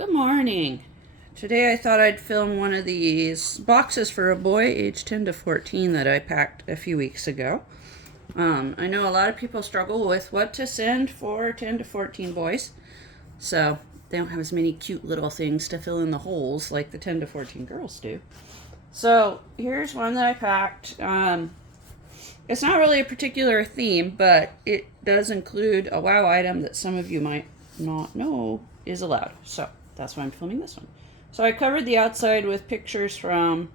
Good morning. Today I thought I'd film one of these boxes for a boy aged 10 to 14 that I packed a few weeks ago. I know a lot of people struggle with what to send for 10 to 14 boys, so they don't have as many cute little things to fill in the holes like the 10 to 14 girls do. So here's one that I packed. It's not really a particular theme, but it does include a wow item that some of you might not know is allowed. So that's why I'm filming this one. So I covered the outside with pictures from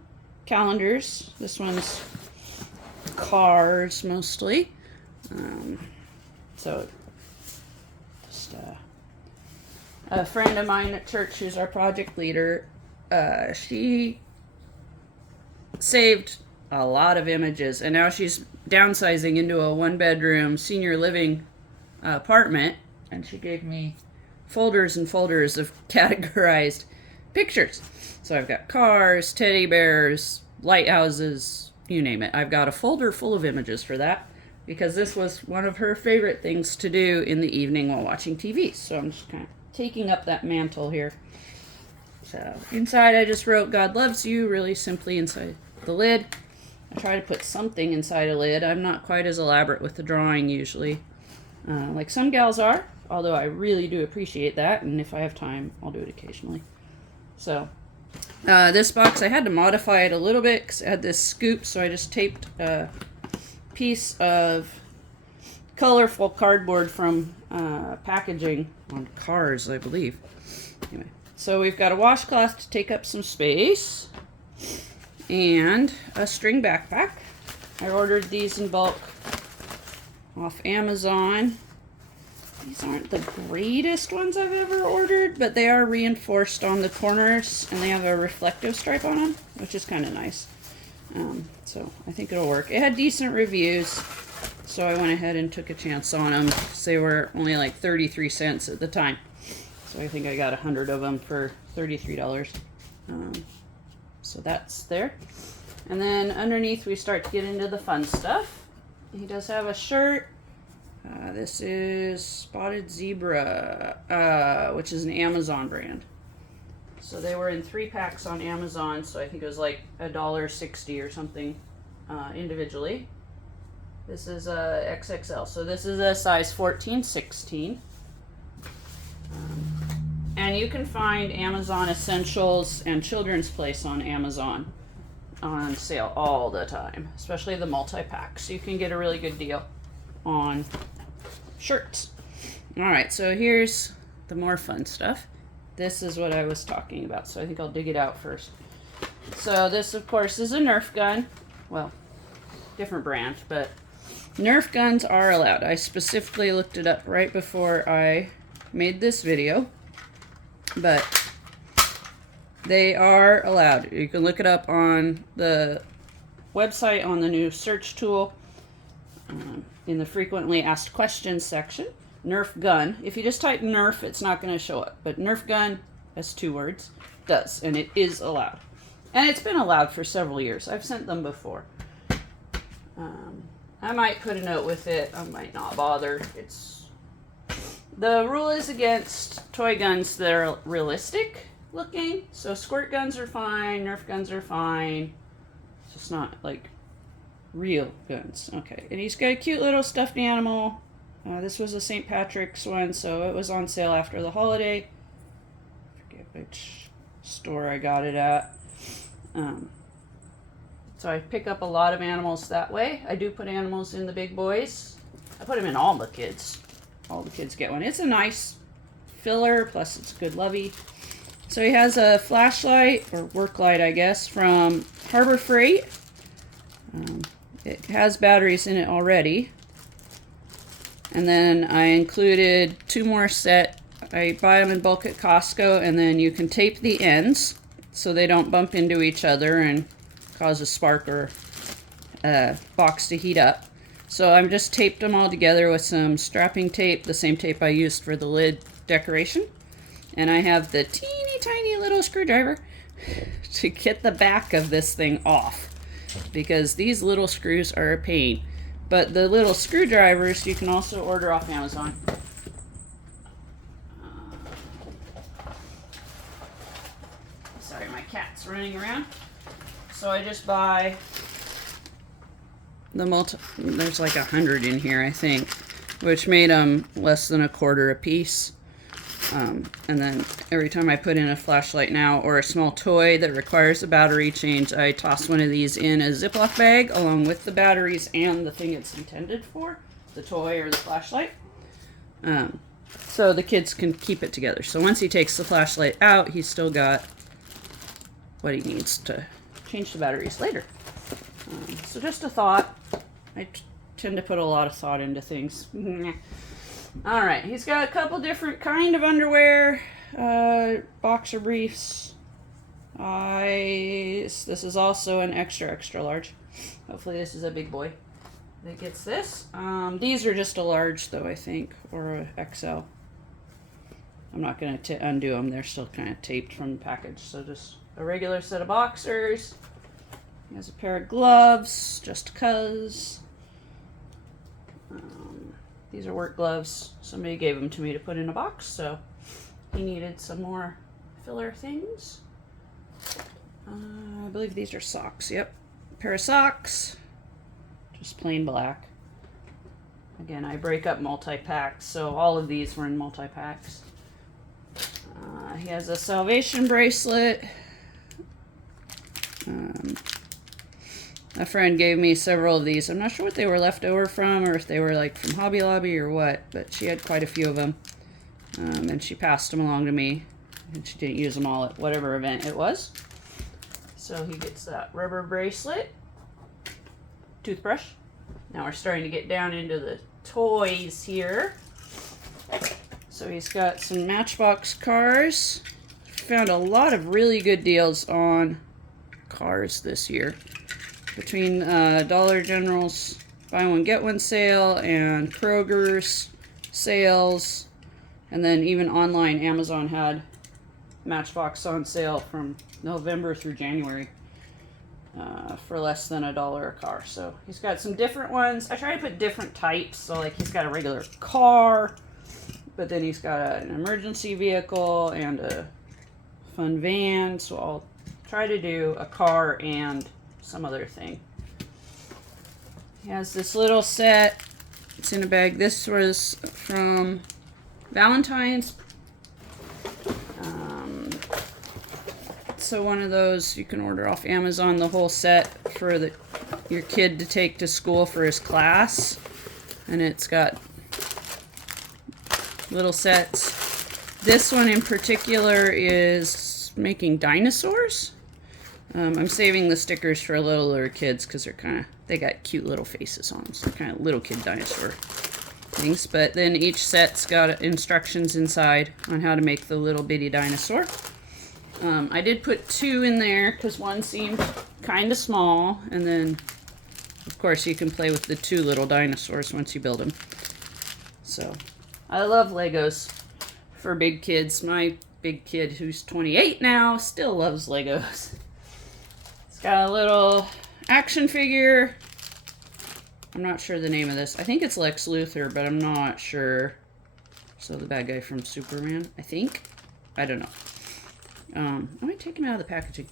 calendars. This one's cars mostly. So just a friend of mine at church who's our project leader, she saved a lot of images, and now she's downsizing into a one-bedroom senior living apartment, and she gave me folders and folders of categorized pictures. So I've got cars, teddy bears, lighthouses, you name it. I've got a folder full of images for that because this was one of her favorite things to do in the evening while watching TV. So I'm just kind of taking up that mantle here. So inside I just wrote God loves you really simply inside the lid. I try to put something inside a lid. I'm not quite as elaborate with the drawing usually, like some gals are, although I really do appreciate that, and if I have time, I'll do it occasionally. So this box, I had to modify it a little bit because it had this scoop, so I just taped a piece of colorful cardboard from packaging on cars, I believe. Anyway, so we've got a washcloth to take up some space and a string backpack. I ordered these in bulk off Amazon. These aren't the greatest ones I've ever ordered, but they are reinforced on the corners and they have a reflective stripe on them, which is kind of nice. So I think it'll work. It had decent reviews, so I went ahead and took a chance on them. They were only like 33 cents at the time. So I think I got 100 of them for $33. So that's there. And then underneath we start to get into the fun stuff. He does have a shirt. This is Spotted Zebra, which is an Amazon brand. So they were in 3-packs on Amazon, so I think it was like $1.60 or something individually. This is a XXL, so this is a size 14-16. And you can find Amazon Essentials and Children's Place on Amazon on sale all the time, especially the multi-packs. So you can get a really good deal on shirts. Alright, so here's the more fun stuff. This is what I was talking about, so I think I'll dig it out first. So this, of course, is a Nerf gun. Well, different brand, but Nerf guns are allowed. I specifically looked it up right before I made this video, but they are allowed. You can look it up on the website on the new search tool in the frequently asked questions section. Nerf gun. If you just type Nerf, it's not going to show up, but Nerf gun, that's 2 words, does, and it is allowed. And it's been allowed for several years. I've sent them before. I might put a note with it. I might not bother. The rule is against toy guns that are realistic looking. So squirt guns are fine. Nerf guns are fine. It's just not like real guns. Okay. And he's got a cute little stuffed animal. This was a St. Patrick's one, so it was on sale after the holiday. I forget which store I got it at. So I pick up a lot of animals that way. I do put animals in the big boys. I put them in all the kids. All the kids get one. It's a nice filler, plus it's good lovey. So he has a flashlight, or work light I guess, from Harbor Freight. It has batteries in it already. And then I included 2 more set. I buy them in bulk at Costco, and then you can tape the ends so they don't bump into each other and cause a spark or a box to heat up. So I'm just taped them all together with some strapping tape, the same tape I used for the lid decoration. And I have the teeny tiny little screwdriver to get the back of this thing off, because these little screws are a pain. But the little screwdrivers you can also order off Amazon. cat's running around. So I just buy the there's like 100 in here, I think, which made them less than $1 a piece. And then every time I put in a flashlight now or a small toy that requires a battery change, I toss one of these in a Ziploc bag along with the batteries and the thing it's intended for, the toy or the flashlight. So the kids can keep it together. So once he takes the flashlight out, he's still got what he needs to change the batteries later. So just a thought. I tend to put a lot of thought into things. All right, he's got a couple different kind of underwear, boxer briefs. This is also an extra large. Hopefully this is a big boy that gets this. These are just a large though, I think, or a XL. I'm not going to undo them. They're still kind of taped from the package. So just a regular set of boxers. He has a pair of gloves, just cuz. These are work gloves. Somebody gave them to me to put in a box, so he needed some more filler things. I believe these are socks. Yep. A pair of socks. Just plain black. Again, I break up multi-packs, so all of these were in multi-packs. He has a Salvation bracelet. A friend gave me several of these. I'm not sure what they were left over from or if they were like from Hobby Lobby or what, but she had quite a few of them. And she passed them along to me, and she didn't use them all at whatever event it was. So he gets that rubber bracelet, toothbrush. Now we're starting to get down into the toys here. So he's got some Matchbox cars. Found a lot of really good deals on cars this year. Between Dollar General's buy one get one sale and Kroger's sales, and then even online Amazon had Matchbox on sale from November through January for less than $1 a car. So he's got some different ones. I try to put different types. So like he's got a regular car, but then he's got an emergency vehicle and a fun van. So I'll try to do a car and some other thing. He has this little set. It's in a bag. This was from Valentine's. So one of those you can order off Amazon, the whole set for your kid to take to school for his class. And it's got little sets. This one in particular is making dinosaurs. I'm saving the stickers for littler kids because they got cute little faces on them. So they're kind of little kid dinosaur things. But then each set's got instructions inside on how to make the little bitty dinosaur. I did put 2 in there because one seemed kind of small. And then, of course, you can play with the 2 little dinosaurs once you build them. So, I love Legos for big kids. My big kid, who's 28 now, still loves Legos. It's got a little action figure. I'm not sure the name of this. I think it's Lex Luthor, but I'm not sure. So the bad guy from Superman, I think. I don't know. I might take him out of the packaging.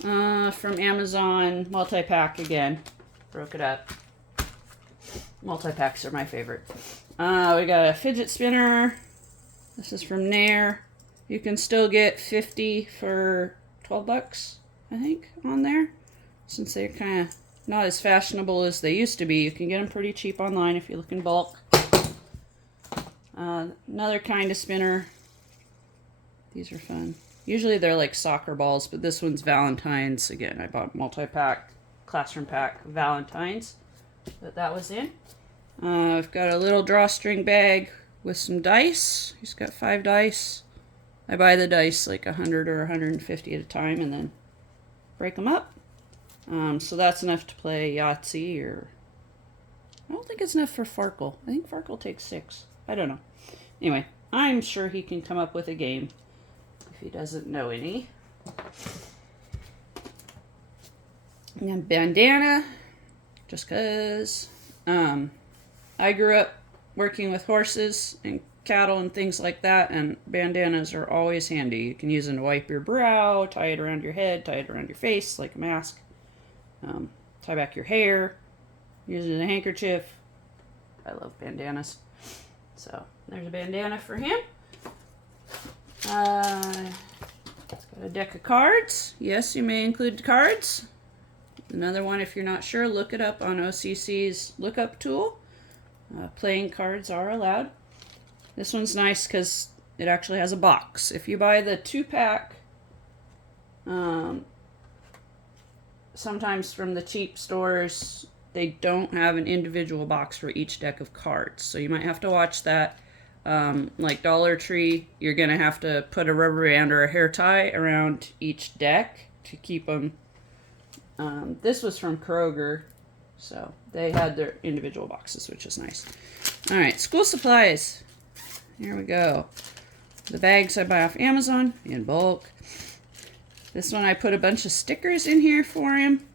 From Amazon, multi-pack again. Broke it up. Multi-packs are my favorite. We got a fidget spinner. This is from Nerf. You can still get 50 for $12, I think, on there. Since they're kind of not as fashionable as they used to be, you can get them pretty cheap online if you look in bulk. Another kind of spinner. These are fun. Usually they're like soccer balls, but this one's Valentine's. Again, I bought multi-pack, classroom pack, Valentine's that was in. I've got a little drawstring bag with some dice. He's got 5 dice. I buy the dice like 100 or 150 at a time and then break them up. So that's enough to play Yahtzee, or I don't think it's enough for Farkle. I think Farkle takes 6. I don't know. Anyway, I'm sure he can come up with a game if he doesn't know any. And then bandana, just because I grew up working with horses and cattle and things like that, and bandanas are always handy. You can use them to wipe your brow, tie it around your head, tie it around your face like a mask, tie back your hair, use it as a handkerchief. I love bandanas. So there's a bandana for him. It's got a deck of cards. Yes, you may include cards. Another one, if you're not sure, look it up on OCC's lookup tool. Playing cards are allowed. This one's nice because it actually has a box. If you buy the 2-pack, sometimes from the cheap stores, they don't have an individual box for each deck of cards. So you might have to watch that. Like Dollar Tree, you're going to have to put a rubber band or a hair tie around each deck to keep them. This was from Kroger, so they had their individual boxes, which is nice. All right, school supplies. Here we go. The bags I buy off Amazon in bulk. This one I put a bunch of stickers in here for him.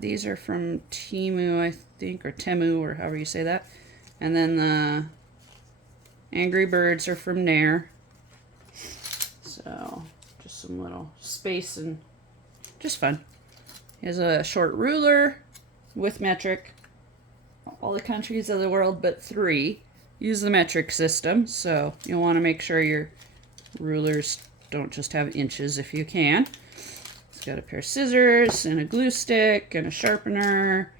These are from Temu, I think, or Temu, or however you say that. And then the Angry Birds are from Nair. So, just some little space and just fun. He has a short ruler with metric. All the countries of the world but 3 use the metric system, so you'll want to make sure your rulers don't just have inches if you can. It's got a pair of scissors and a glue stick and a sharpener.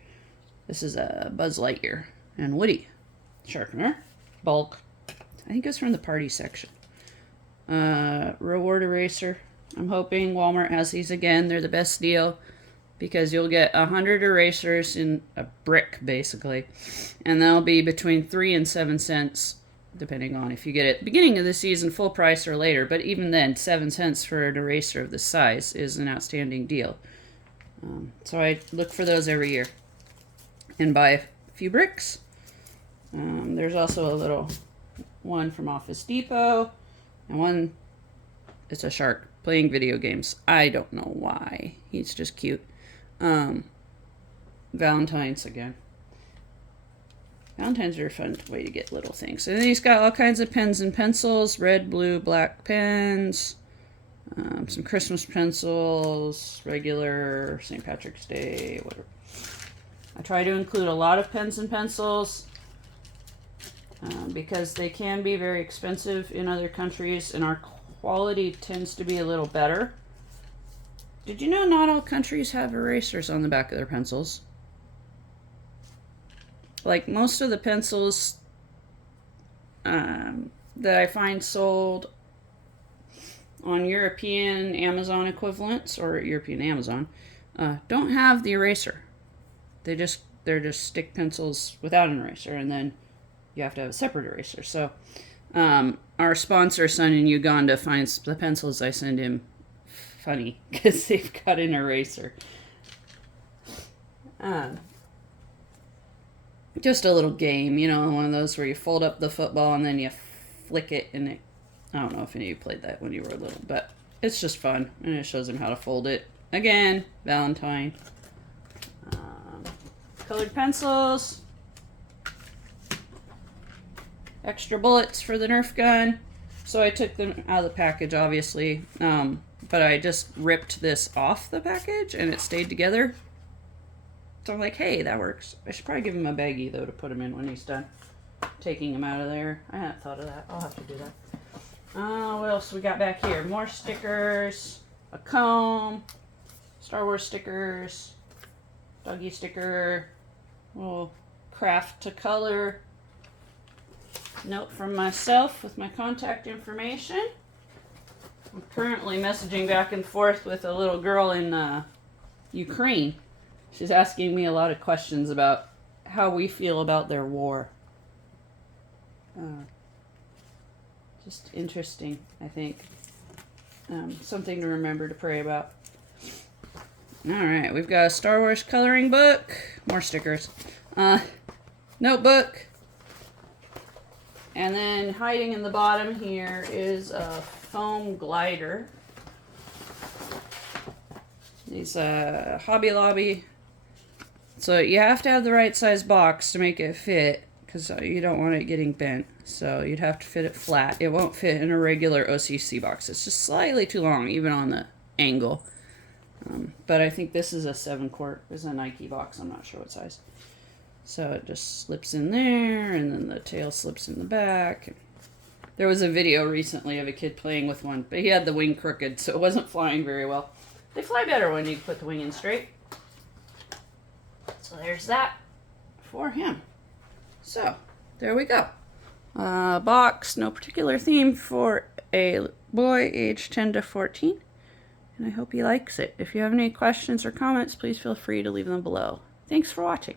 This is a Buzz Lightyear and Woody sharpener. Bulk. I think it's from the party section. Reward eraser. I'm hoping Walmart has these again. They're the best deal because you'll get 100 erasers in a brick, basically. And they'll be between 3 and 7 cents, depending on if you get it at the beginning of the season, full price, or later. But even then, 7 cents for an eraser of this size is an outstanding deal. So I look for those every year and buy a few bricks. There's also a little one from Office Depot, and one, it's a shark playing video games. I don't know why. He's just cute. Valentine's again. Valentine's are a fun way to get little things. And then he's got all kinds of pens and pencils, red, blue, black pens, some Christmas pencils, regular St. Patrick's Day, whatever. I try to include a lot of pens and pencils because they can be very expensive in other countries, and our quality tends to be a little better. Did you know not all countries have erasers on the back of their pencils? Like most of the pencils that I find sold on European Amazon equivalents or European Amazon don't have the eraser. They're just stick pencils without an eraser, and then you have to have a separate eraser. So our sponsor son in Uganda finds the pencils I send him funny because they've got an eraser. Just a little game, you know, one of those where you fold up the football and then you flick it, and it, I don't know if any of you played that when you were little, but it's just fun, and it shows him how to fold it. Again, Valentine. Colored pencils. Extra bullets for the Nerf gun. So I took them out of the package, obviously, but I just ripped this off the package, and it stayed together. So I'm like, hey, that works. I should probably give him a baggie, though, to put him in when he's done taking him out of there. I hadn't thought of that. I'll have to do that. What else we got back here? More stickers, a comb, Star Wars stickers, doggy sticker, little craft to color, note from myself with my contact information. I'm currently messaging back and forth with a little girl in Ukraine. She's asking me a lot of questions about how we feel about their war. Just interesting, I think. Something to remember to pray about. Alright, we've got a Star Wars coloring book. More stickers. Notebook. And then hiding in the bottom here is a foam glider. These Hobby Lobby. So you have to have the right size box to make it fit, because you don't want it getting bent. So you'd have to fit it flat. It won't fit in a regular OCC box. It's just slightly too long, even on the angle. But I think this is a 7-quart. It's a Nike box. I'm not sure what size. So it just slips in there, and then the tail slips in the back. There was a video recently of a kid playing with one, but he had the wing crooked, so it wasn't flying very well. They fly better when you put the wing in straight. So there's that for him. So there we go. Box, no particular theme, for a boy aged 10 to 14. And I hope he likes it. If you have any questions or comments, please feel free to leave them below. Thanks for watching.